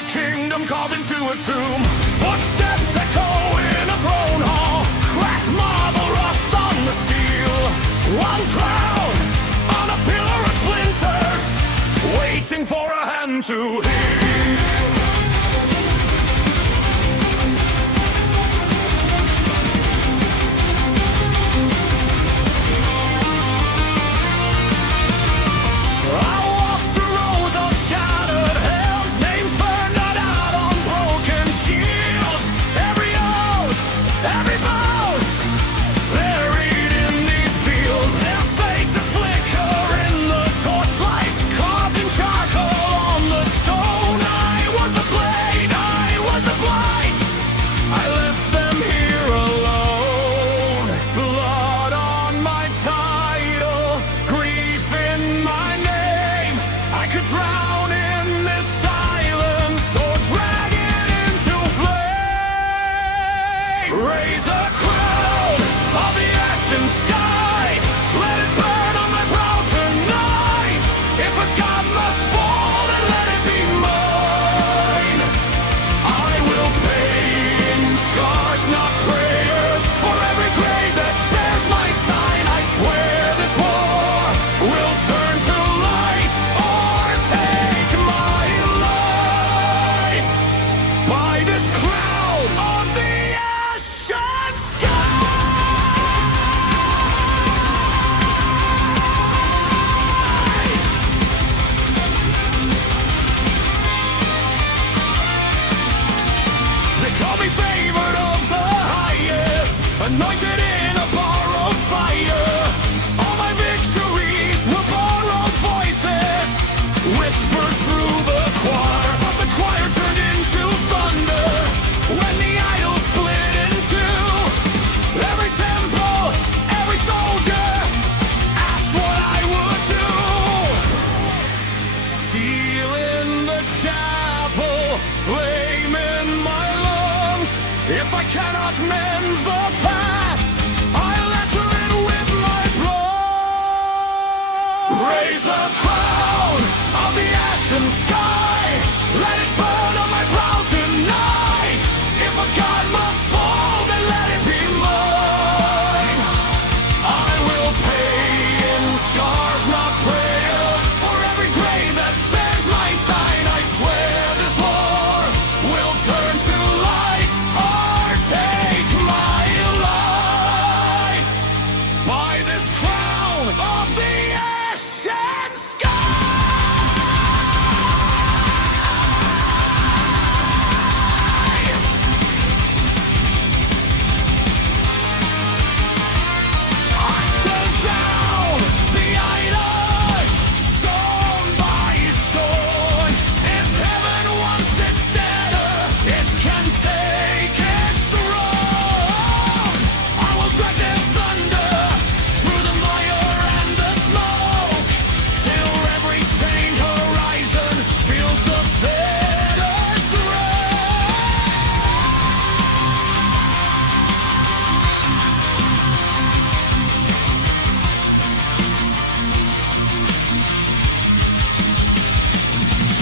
a kingdom called into a tomb. Footsteps echo in a throne hall. Cracked marble rust on the steel. One crowd on a pillar of splinters, waiting for a hand to heal. Anointed in a borrowed fire. All my victories were borrowed voices, whispered through the choir. But the choir turned into thunder when the idols split in two. Every temple, every soldier asked what I would do. Steel in the chapel, flame in my lungs. If I cannot mend the past, I'll enter it with my blood. Raise the crown of the ashen sky. Let it burn on my brow tonight. If a god must fall, then let it be mine. I will pay in scars, not prayers. For every grave that bears my sign, I swear this war will turn to light or take my life. By this crown of the ashen sky. I turn down the idols, stone by stone. If heaven wants its debtor, it can take its throne. I will drag their thunder through the mire and the smoke, till every chained horizon feels the fetters throw.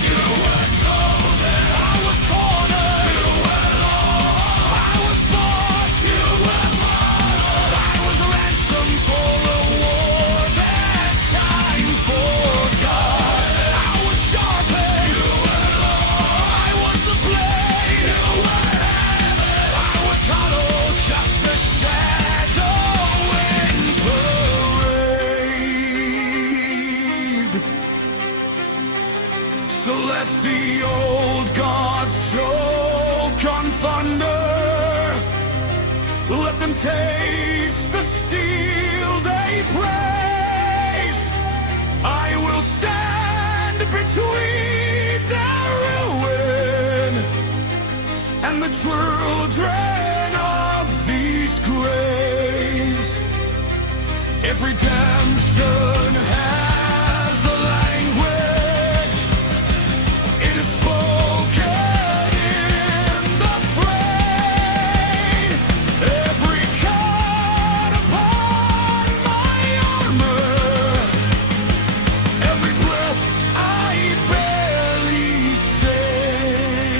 You were chosen, I was cornered. You were lost, I was bought. You were modeled, I was ransomed for a war that time forgot. I was sharpened, you were lost, I was the blade. You were heaven, I was hollow, just a shadow in parade. So let the old gods choke on thunder. Let them taste the steel they praised. I will stand between their ruin and the children of these graves. If redemption has a language, it is spoken in the flame. Every cut upon my armor, every breath I barely say.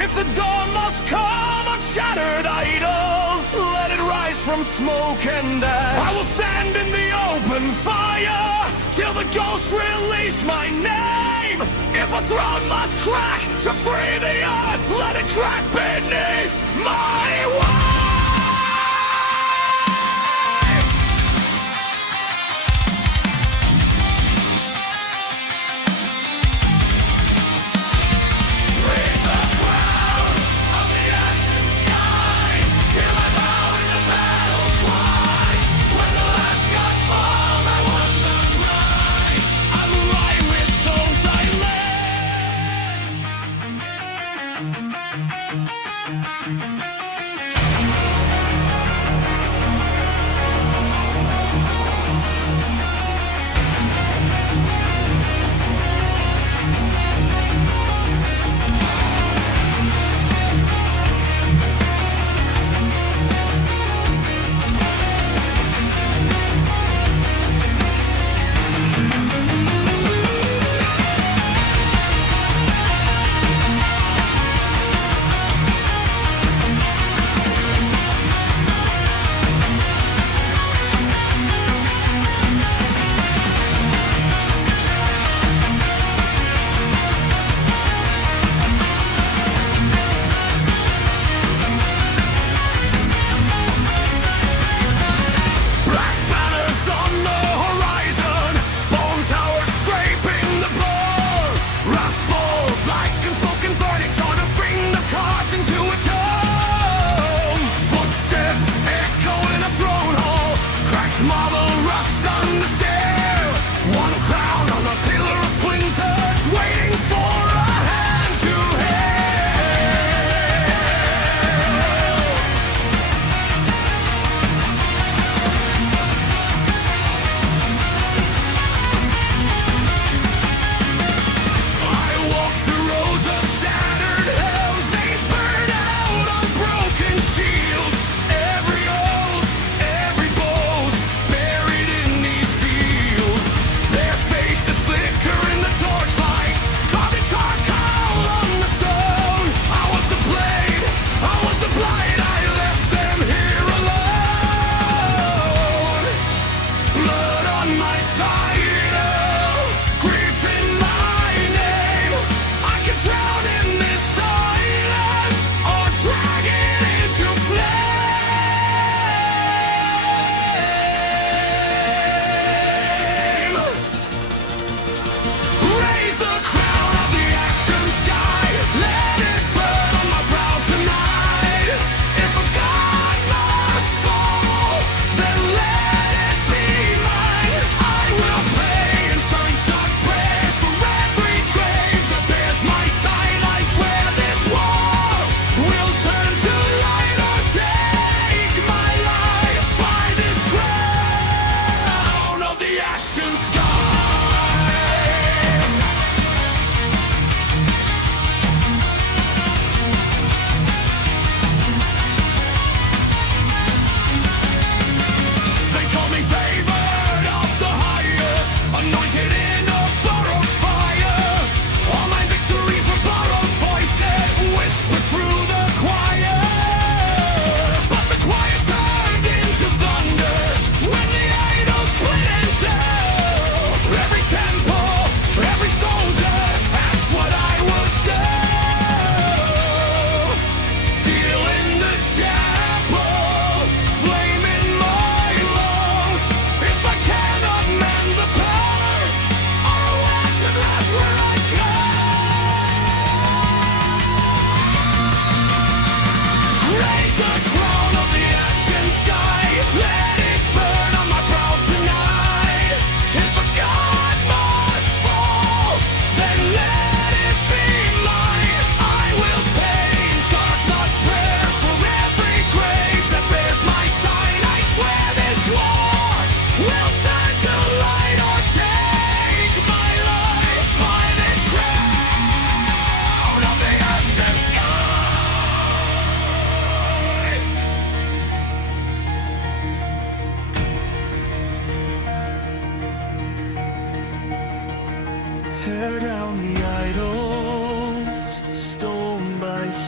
If the dawn must come on shattered idols, let it rise from smoke and ash. I will stand in the open fire till the ghosts release my name. If a throne must crack to free the earth, let it crack beneath my weight. Thank you.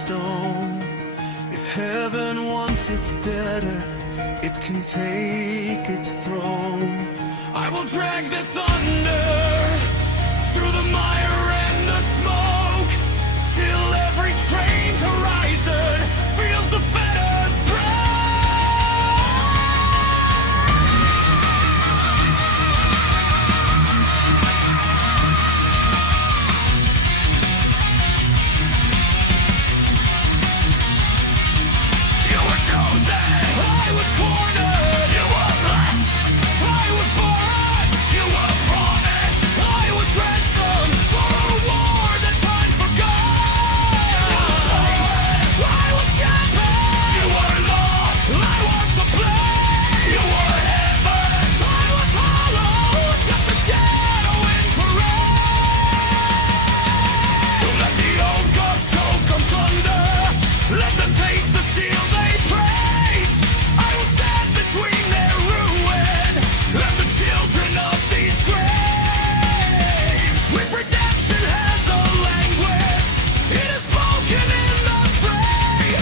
stone. If heaven wants its debtor, it can take its throne. I will drag the thunder through the mire and the smoke, till every trained horizon feels the fetters break. You were chosen, I was cornered. You were blessed, I was born. You were promised, I was ransomed for a war that time forgot. I was shepherd, you were law, I was the blade. You were heaven, I was hollow, just a shadow in parade. So let the old gods choke on thunder, let them taste the steel they praise. I will stand between their ruin and the children of these graves. With redemption has a language, it is spoken in the fray.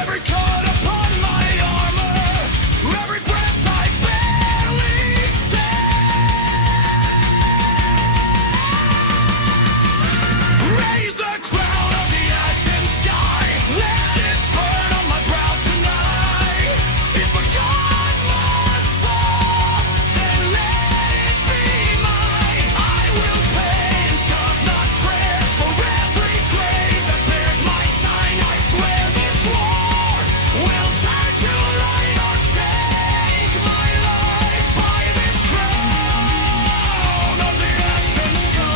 Every cut upon my armor, every breath I barely say. Raise the crown of the ashen sky, let it burn on my brow tonight. If a god must fall, then let it be mine. I will pay scars, not prayers, for every grave that bears my sign. I swear this war will turn to light or take my life by this crown of the ashen sky.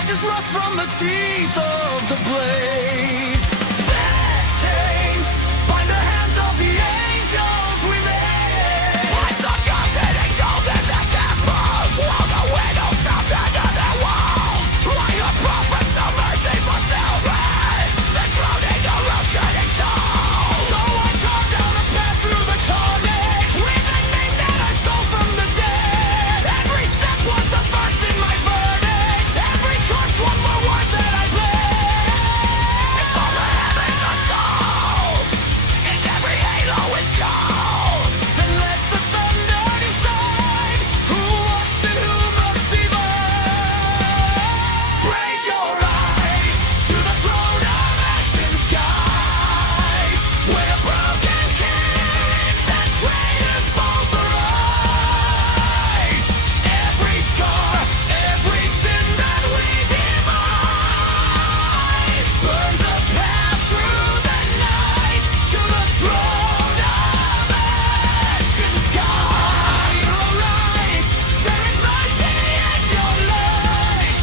Ashes rust from the teeth of the blades. Thick chains bind the hands of the angels we made. I saw golden and golden the temples, while the widows stopped under their walls. Like the prophets of mercy for Sylvan, the crowning around shining calls. So I carved out a path through the carnage, with the name that I stole from the dead. Every step was a verse in my verdict. Every corpse one more word that I bled. If all the heavens are sold, and every halo is cold, then let the thunder decide who walks and who must be mine. Raise your eyes to the throne of ashen skies, where broken kings and traitors both arise. Every scar, every sin that we devise, burns a path through the night to the throne of ashen skies. Arise, there is mercy in your light.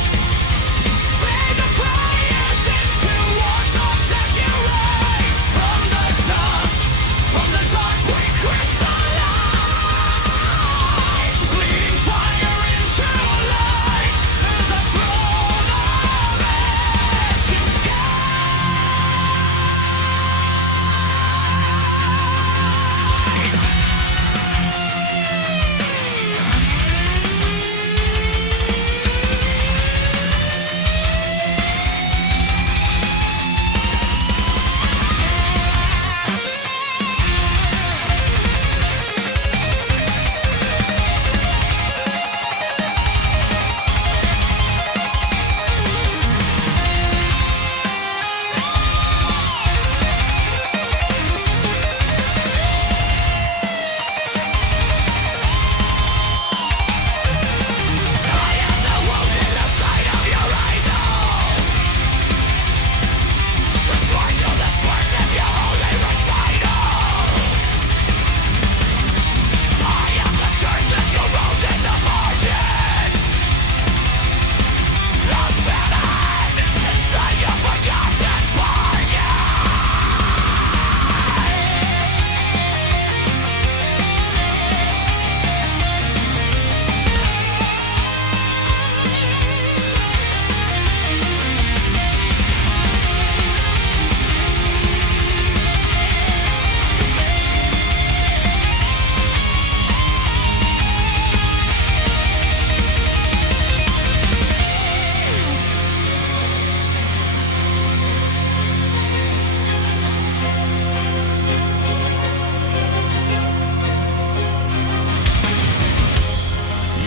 Fade the fires into war songs as you rise from the dust, from the dark we crystallize, bleeding fire into light, the throne of ashen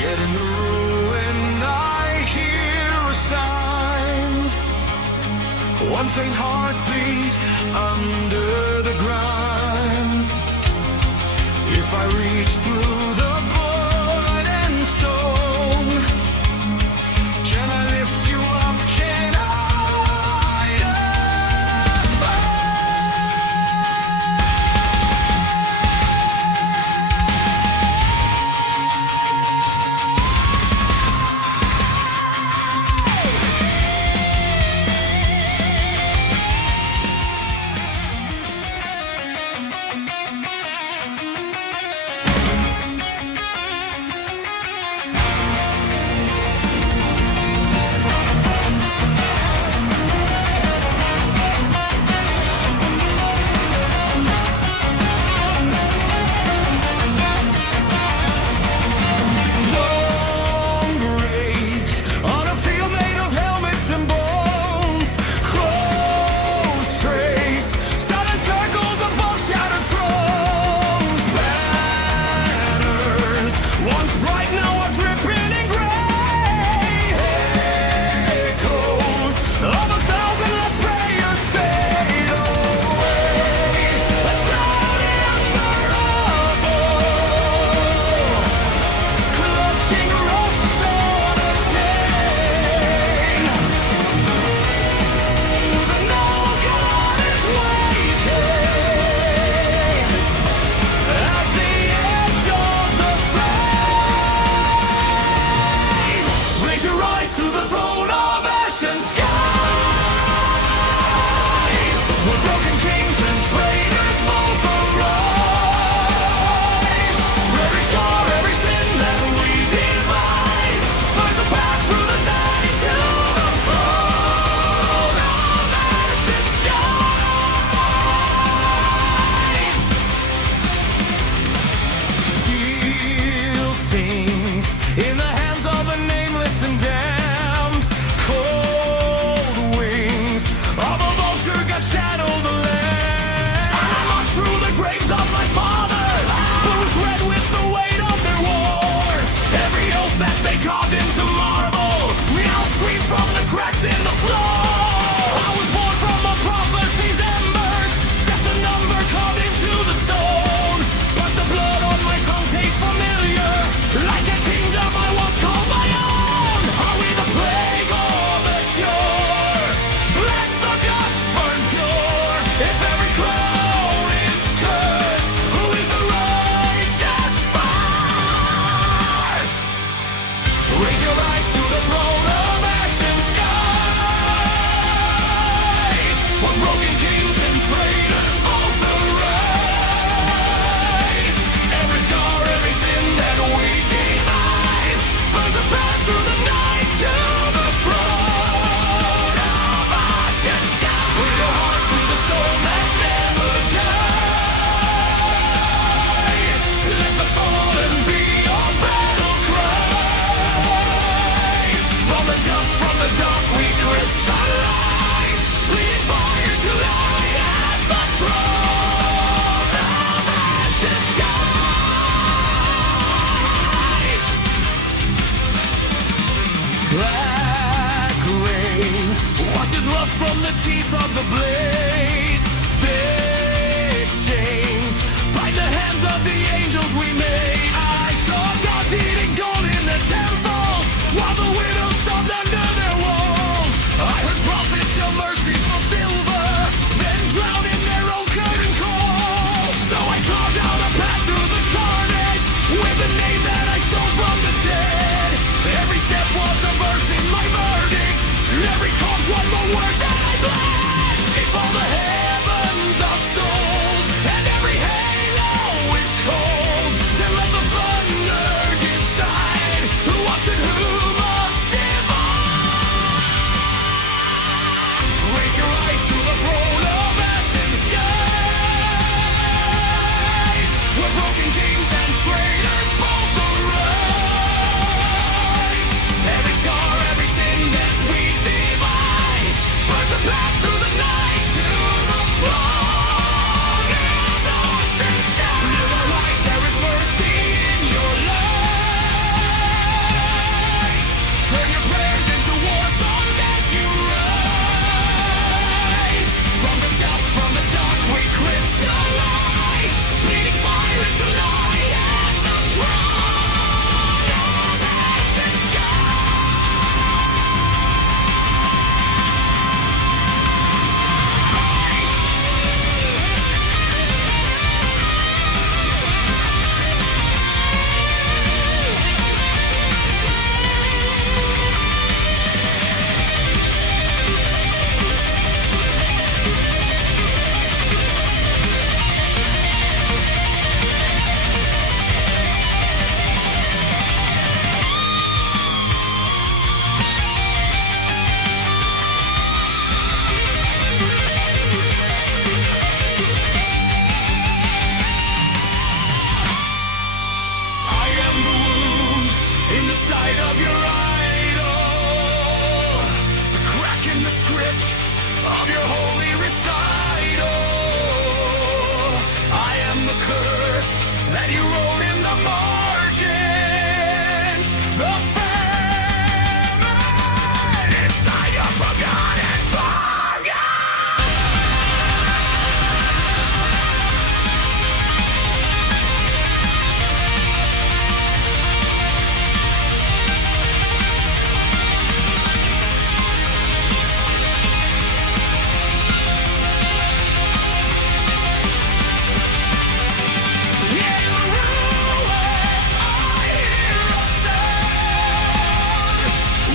Yet in the ruin I hear a sign, one faint heartbeat under the ground. If I reach through the blood and stone, can I lift you up? Can I Black rain washes rust from the teeth of the blades. Thick chains bind the hands of the angels we made. I saw gods eating gold in the temples, while the widows stomped under their walls. I heard prophets of mercy for silver, then drowned in their own curtain calls. So I carved out a path through the carnage, with the name that I stole from the dead. Every step was a verse in my verdict, every corpse one more word that I bled. If all the heavens are sold, and every halo is cold, then let the thunder decide who wants and who must divide. Raise your eyes to the throne of ashen skies, where broken kings and traitors both arise. Every scar, every sin that we devise burns a path through the night to the throne of ashen skies. Live a life, there is mercy in your light. Turn your prayers into war songs as you rise. From the dust, from the dark, we crystallize, bleeding fire into light at the throne of ashen I am the wound in the side of your idol, the crack in the script of your holy recital. I am the curse that you wrote in the margins, the famine inside your forgotten bargain. In ruin, I hear a sound,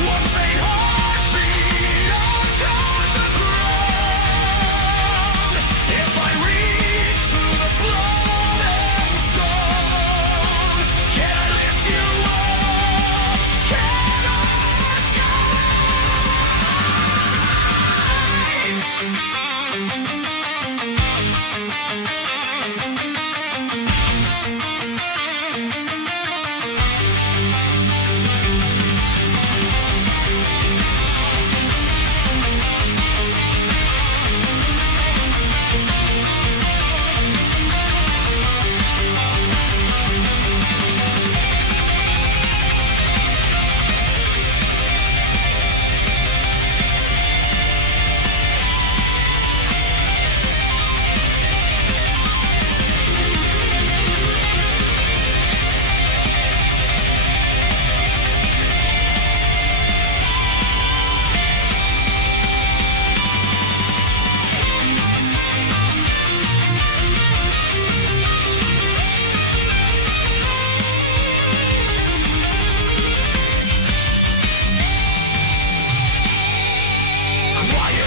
one faint heartbeat under the ground. If I reach through the blood and stone, can I lift you up? Can I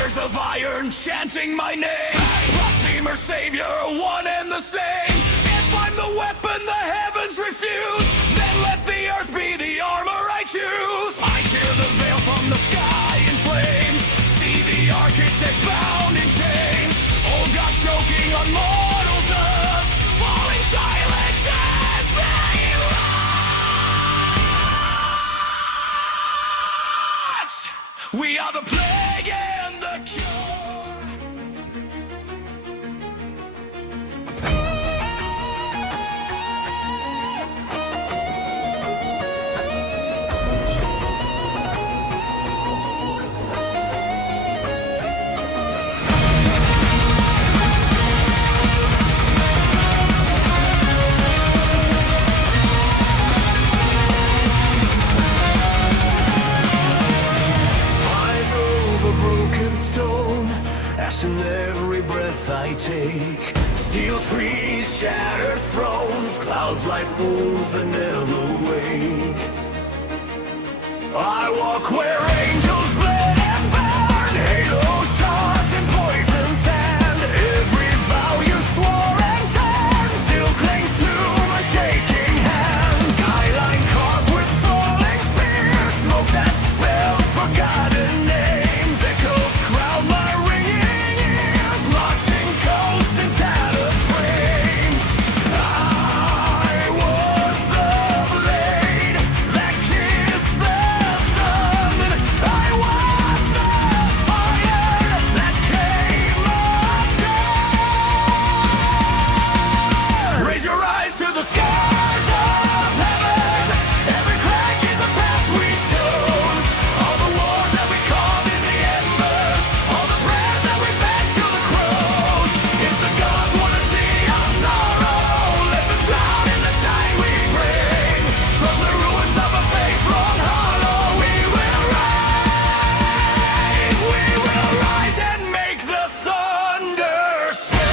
choirs of iron chanting my name, blasphemer, savior, one and the same. If I'm the weapon the heavens refuse, then let the earth be the armor I choose. I tear the veil from the sky in flames, see the architects bound in chains, old God choking on mortal dust, falling silent as they rust. We are the plague and the cure. path I take. Steel trees, shattered thrones, clouds like moons that never wake. I walk where angels bled and burn, halo shards and poison sand. Every vow you swore and turned still clings to my shaking hands. Skyline carved with falling spears, smoke that spells forgotten names. Echoes crowd my ringing ears, marching ghosts in tattered frames. I was the blade that kissed the sun. I was the fire that came undone. Raise your eyes to the skies of heaven. Every crack is a path we chose. All the wars that we carved in the embers, all the prayers that we fed to the crows. If the gods want to see our sorrow, let them drown in the tide we bring. From the ruins of a faith long hollow, we will rise and make the thunder sing.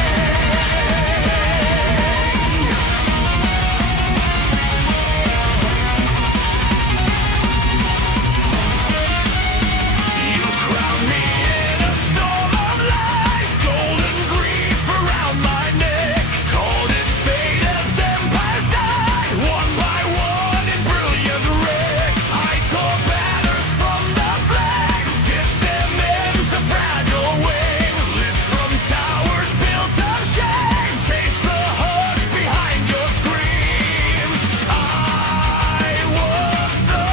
You crown me in a storm of lies, golden grief around my neck. Called it fate as empires died, one by one in brilliant wrecks. I tore batters from the flags, stitched them into fragile wings. Lit from towers built of shame, chased the hush behind your screams. I was the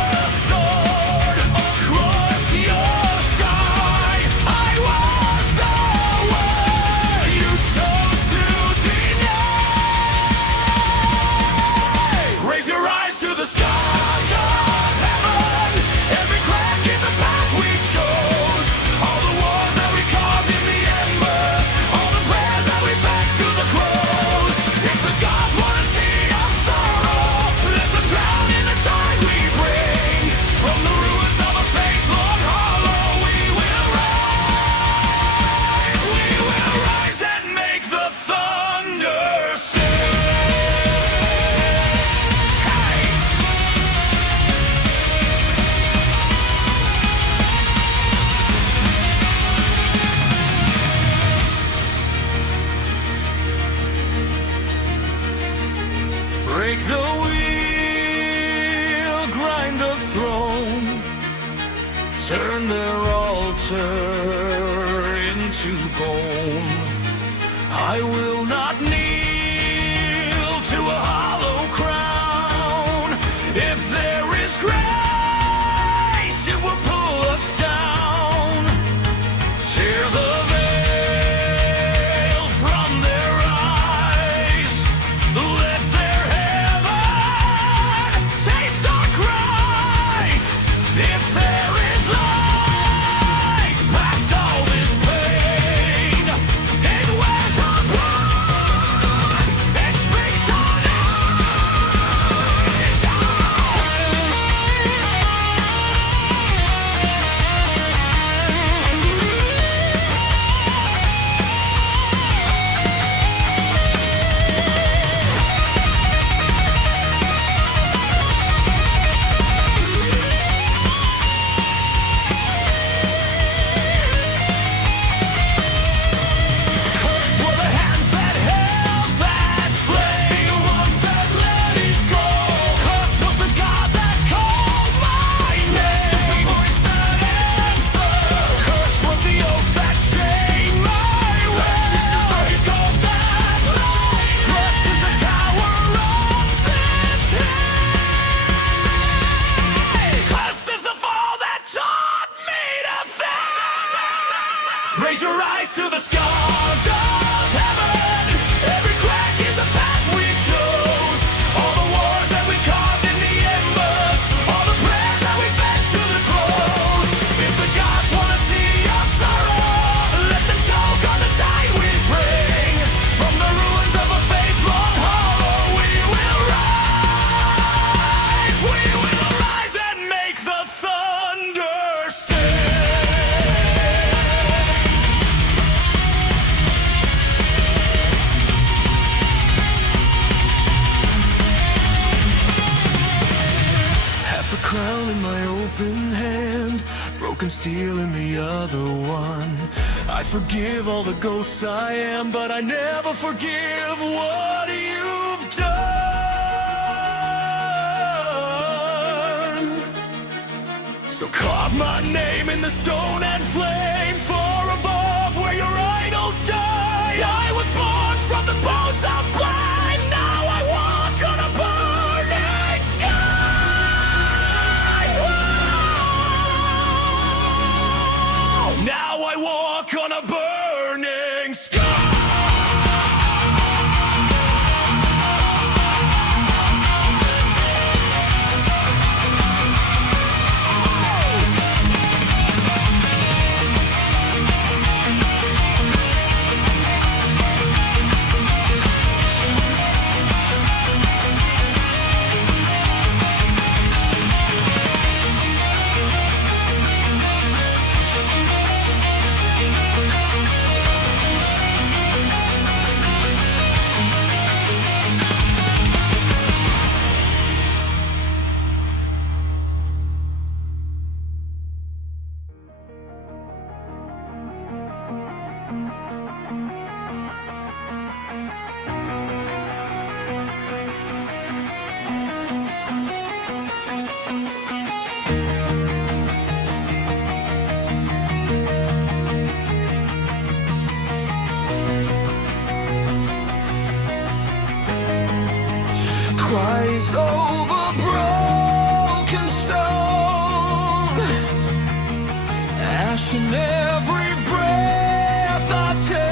sword across your sky. I was the word you chose to deny. Raise your eyes to the stars of heaven. Every crack is a path we chose. All the wars that we carved in the embers, all the prayers that we fed to the crows. If the gods want to see our sorrow, let them drown in the tide we bring. From the ruins of a faith long hollow, we will rise and make the thunder sing. Hey! Break the wheel, grind the throne, turn their altar into bone. I will not kneel to a hollow crown. If there is grace, it will pull us down. Tear the veil from their eyes. Let their heaven taste our cries. If there is light past all this pain, it wears our blood and speaks on Cursed were the hands that held that flame. The ones that let it go. Cursed was the God that called my name. Cursed was the voice that answered. Cursed was the oak that chained my will. Cursed is the break of that light. Cursed is the tower of this hate. Cursed is the fall that taught me to think. Raise your eyes to the stars of heaven. Every crack is a path we chose. All the wars that we carved in the embers, all the prayers that we fed to the crows. If the gods want to see our sorrow, let them choke on the tide we bring. From the ruins of a faith long hollow, we will rise and make the thunder sing. my open hand, broken steel in the other one. I forgive all the ghosts I am, but I never forgive what you've done. So carve my name in the stone and flame, far above where your idols die. I was born from the bones of blind, now I walk on a burning sky. Whoa! Now I walk on a burning sky. Cries over broken stone, ash in every breath I take,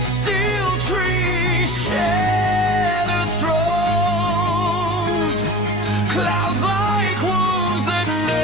steel trees, shattered thrones, clouds like wounds that never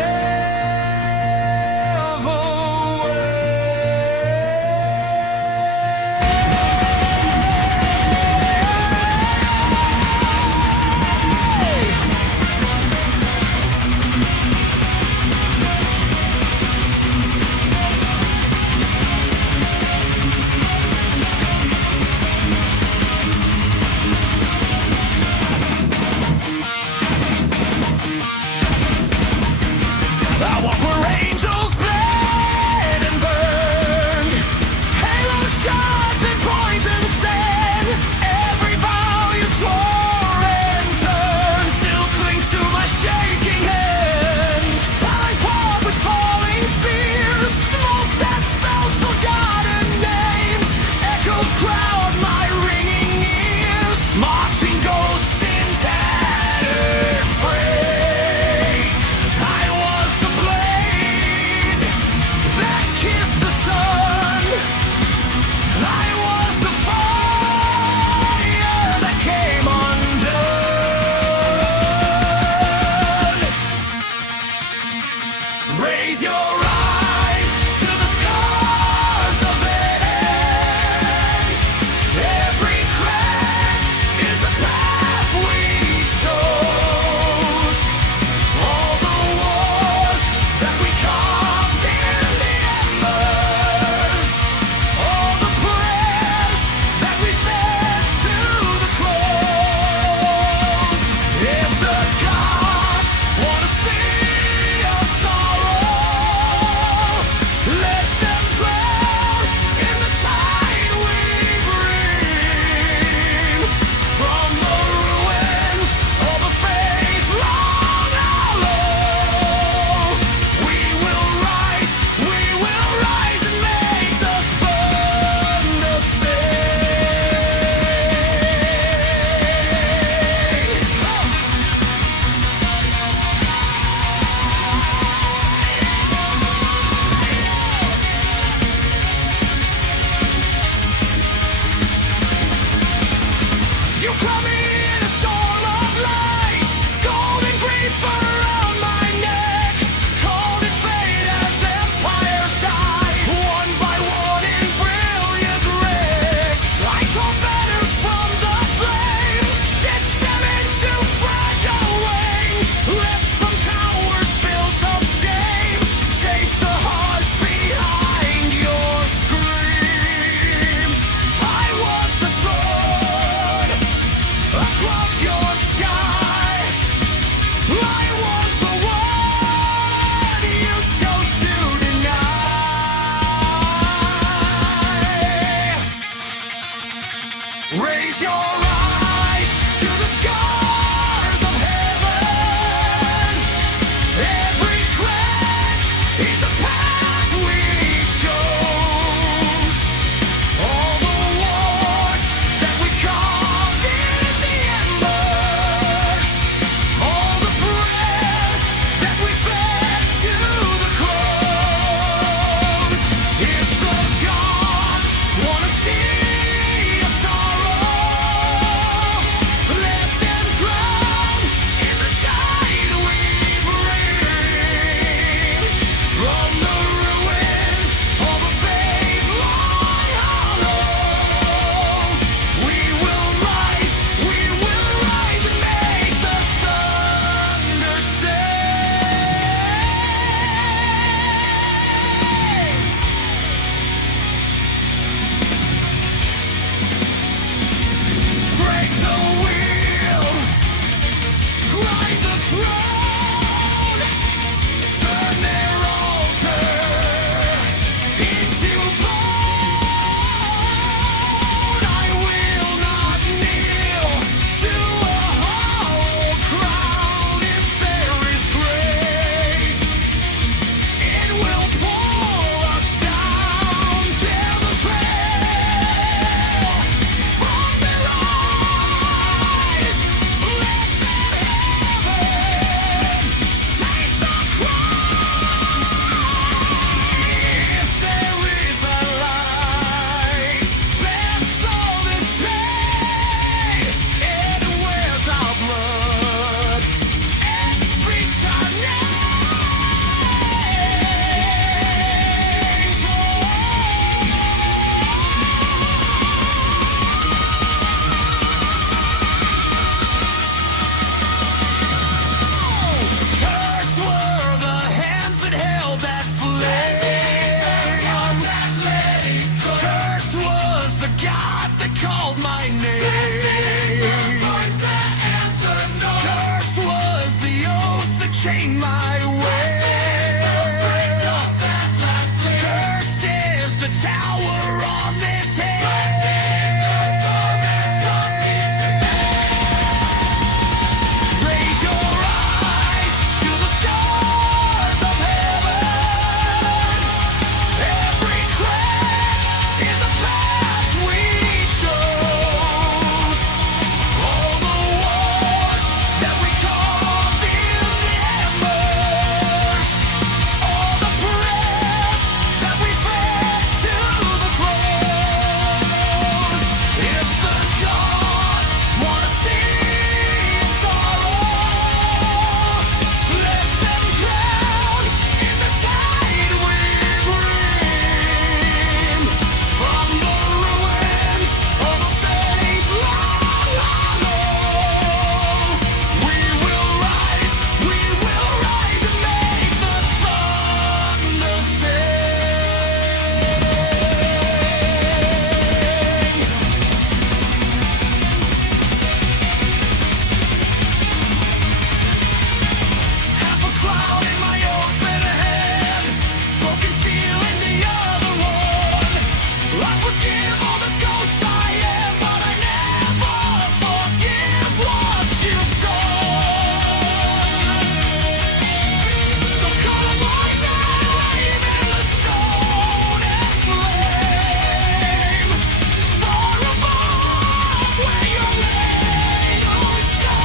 chain my way. Cursed is the tower on this hill. Raise your eyes to the stars of heaven. Every crack is a path we chose. All the wars that we carved in the embers, all the prayers that we fed to the cross. If the gods wanna see sorrow, let them drown in the tide we bring. From the ruins of a faith long ago, we will rise and make the thunder sing. Half a cloud in my open hand, broken steel in the other one. I forgive all the ghosts I am, but I never forgive what you've done. So come right now, even the stone and flame, far above where your angels die.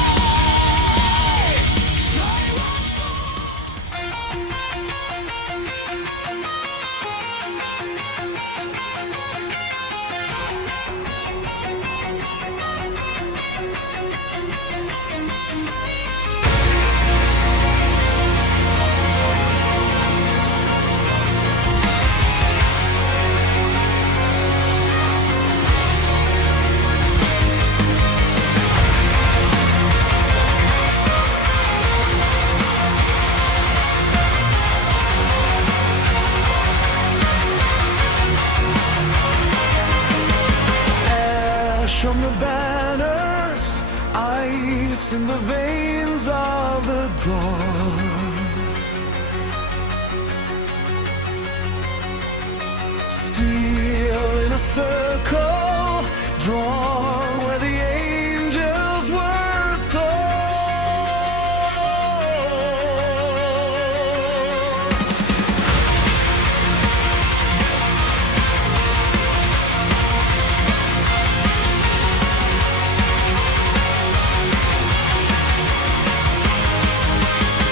Ash on the banners, ice in the veins of the dawn. Steel in a circle, drawn where the angels were told.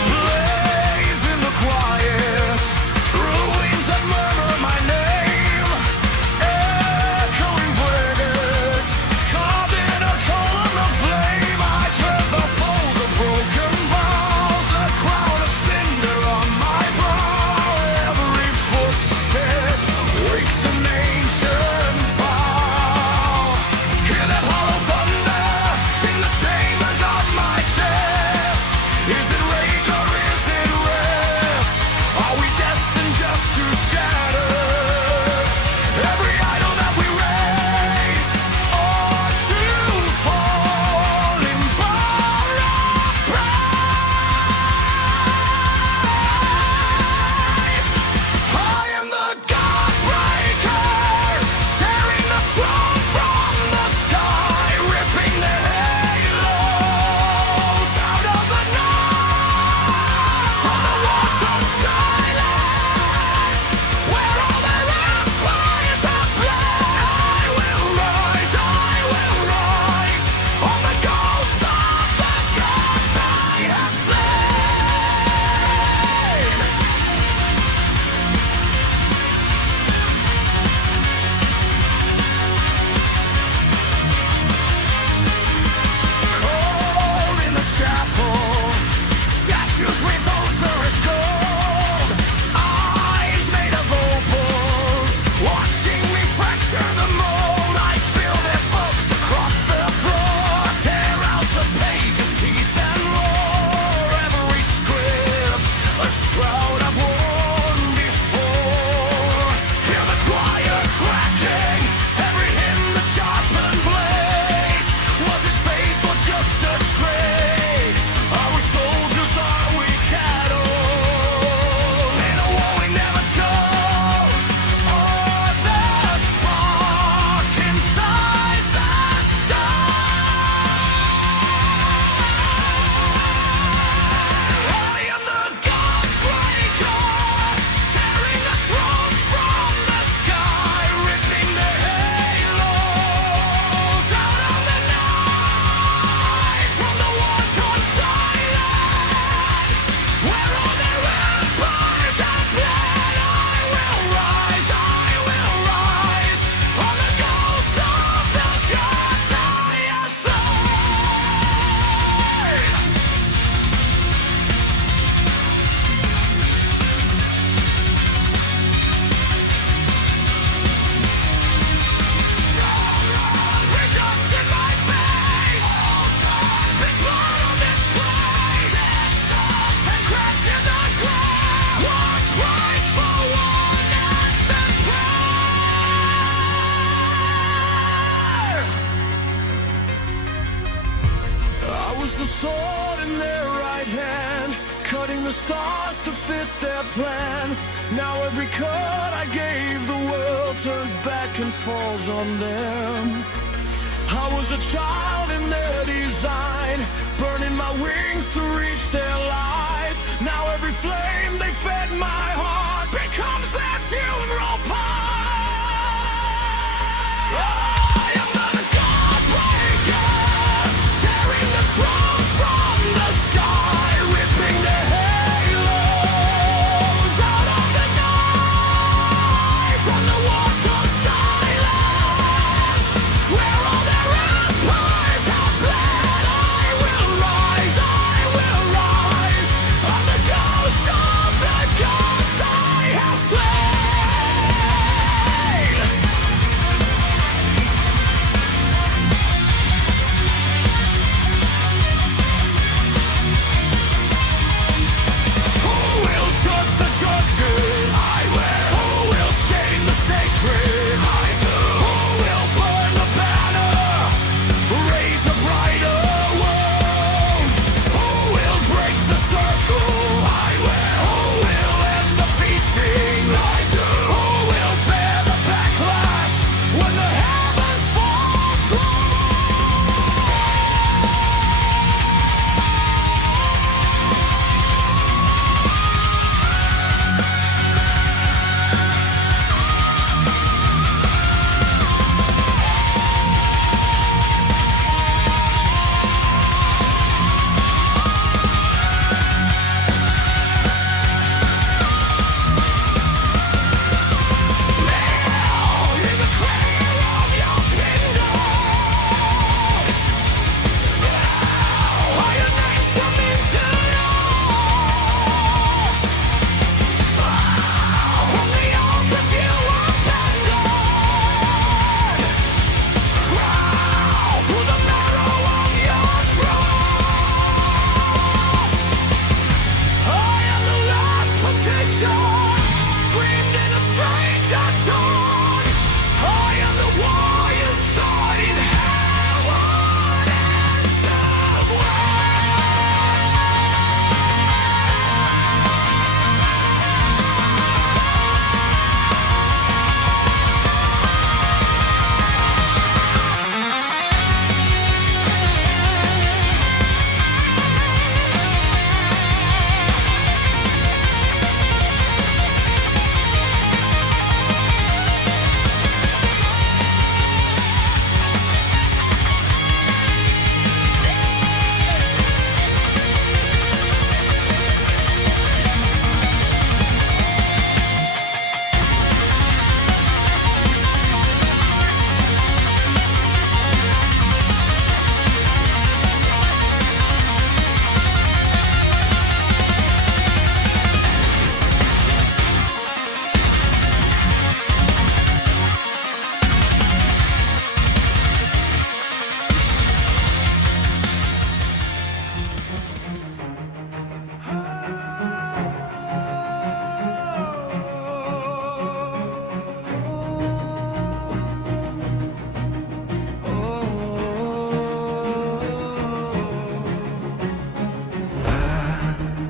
Blaze in the quiet, ruins that murmur my name. the stars to fit their plan. Now every cut I gave the world turns back and falls on them. I was a child in their design, burning my wings to reach their light. Now every flame they fed my heart becomes their funeral pyre. I am the God breaker, tearing the thrones from the sky, ripping the halos out of the night. From the walls of silence, where all their empires have bled, I will rise, on the ghost of the gods I have slain. Who will judge the judges? I will. Who will stain the sacred? I do. Who will burn the banner? Raise a brighter world. Who will break the circle? I will. Who will end the feasting? I do. Who will bear the backlash when the heavens fall through? In the crater of your kingdom, all your names come into lost. From the altars you abandoned, crawl through the marrow of your trust. I am the last petition, screamed in a stranger tongue. I am the war you started, heaven ends of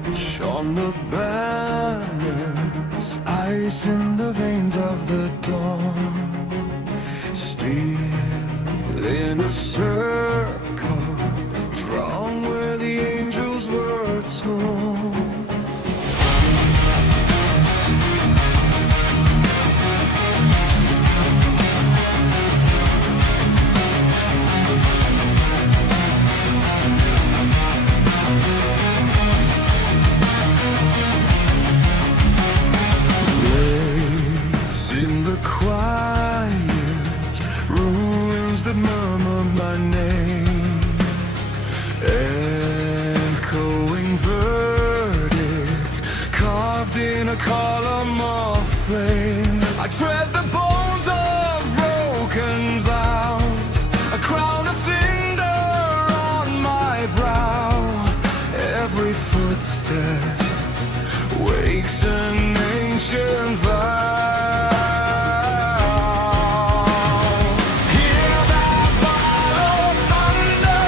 ash on the banners, ice in the veins of the dawn. Still in a circle, drawn where the angels were torn. Place in the quiet ruins that murmur my name, echoing verdict carved in a column of flame. I tread the bones of broken vows, a crown of cinder on my brow. Every footstep wakes an ancient vow. Hear that vial of thunder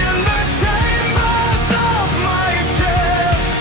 in the chambers of my chest.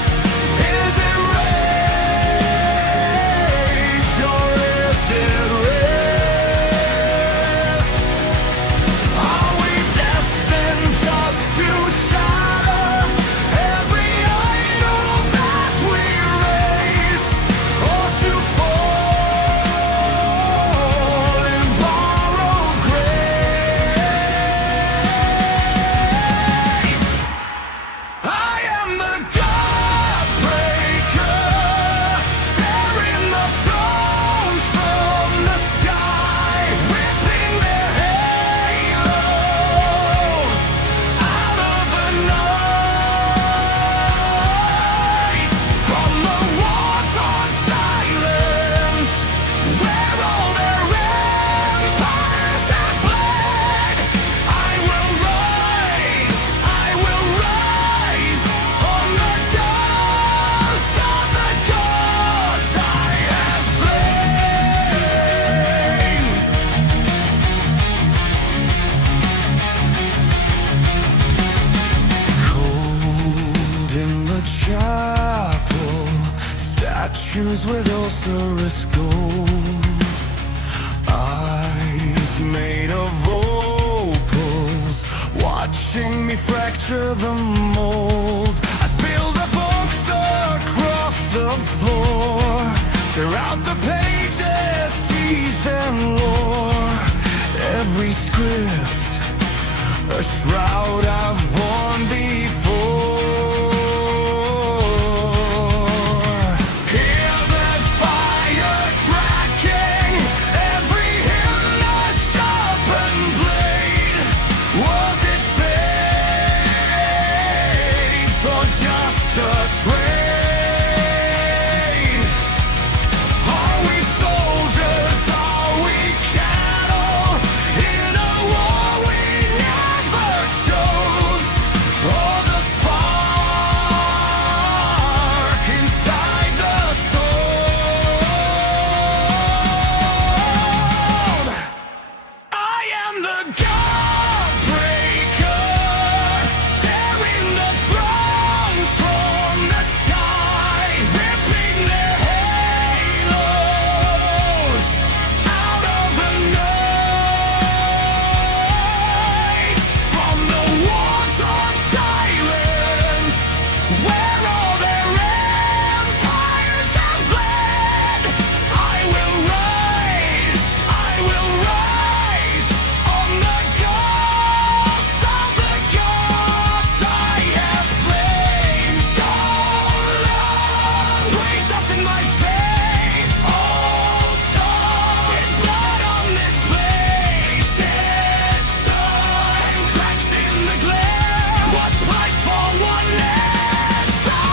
Shoes with ulcerous gold, eyes made of opals, watching me fracture the mold. I spill the books across the floor, tear out the pages, tease them lore. Every script, a shroud I've worn before. Hear that fire tracking every hymn, a sharpened blade. Was it fate or just a trade? Are we soldiers? Are we cattle in a war we never chose? Or the spark inside the storm? I am the God breaker, tearing the thrones from the sky, ripping their halos out of the night. From the war-torn silence, where all their empires have bled, I will rise on the ghosts of the gods I have slain. Stolen, breathe dust in my face. Old souls, there's blood on this place. Dead sun, cracked in the glare. What price for one answer?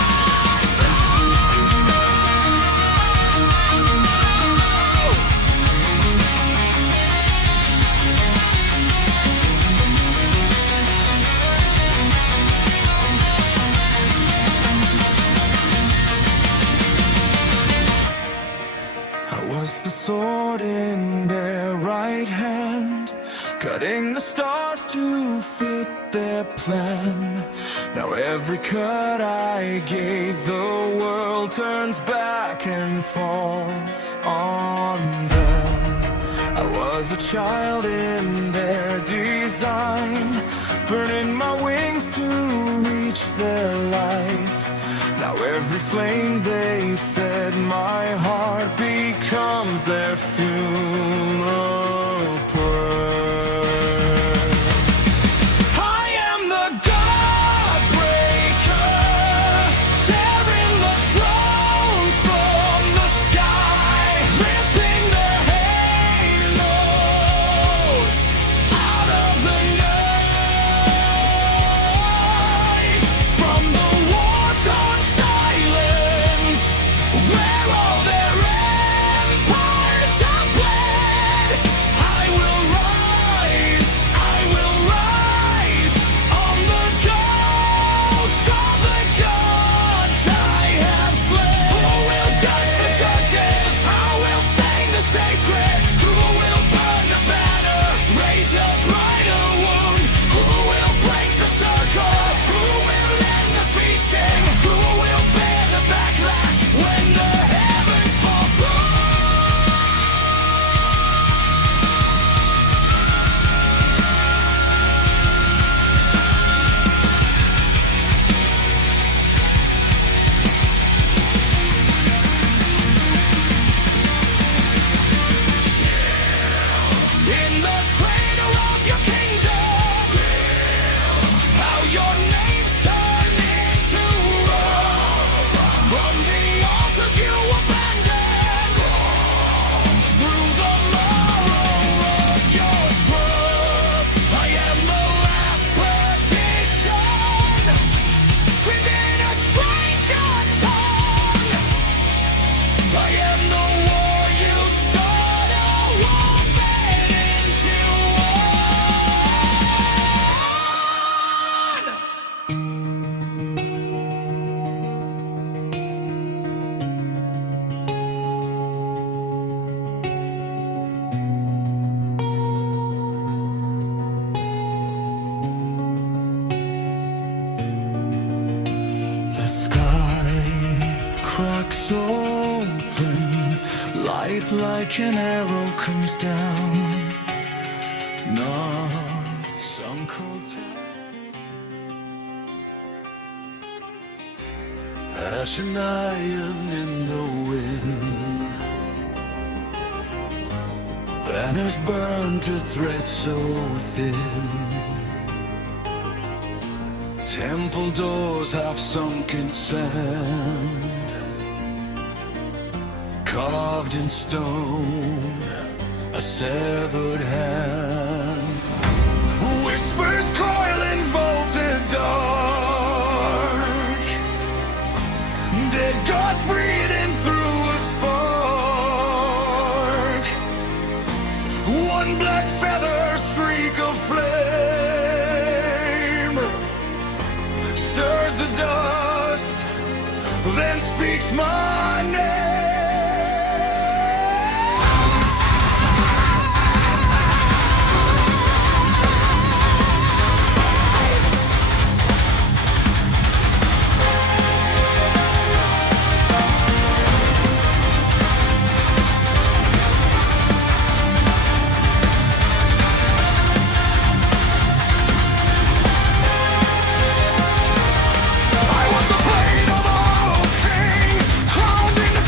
I was the sword in their right hand, cutting the stars to fit their plan. Now every cut I gave, the world turns back and falls on them. I was a child in their design, burning my wings to reach their light. Now every flame they fed my heart becomes their funeral prayer. I am the God breaker, tearing the thrones from the sky, ripping their halos out of the night. From the war-torn silence, where all their empires have bled, I Light like an arrow comes down, not some cold ash and iron in the wind. Banners burn to thread so thin. Temple doors have sunk in sand, carved in stone, a severed hand. Whispers coil in vaulted dark, dead gods breathing through a spark. One black feather streak of flame stirs the dust, then speaks my name. I was the blade of a king, crowned in the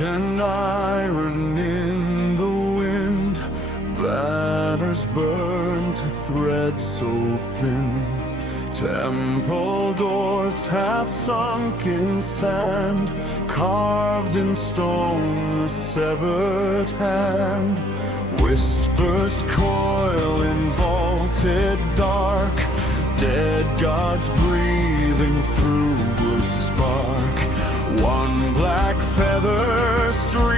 and iron in the wind, banners burn to threads so thin. Temple doors half sunk in sand, carved in stone a severed hand. Whispers coil in vaulted dark, dead gods breathing through a spark. One black feather streams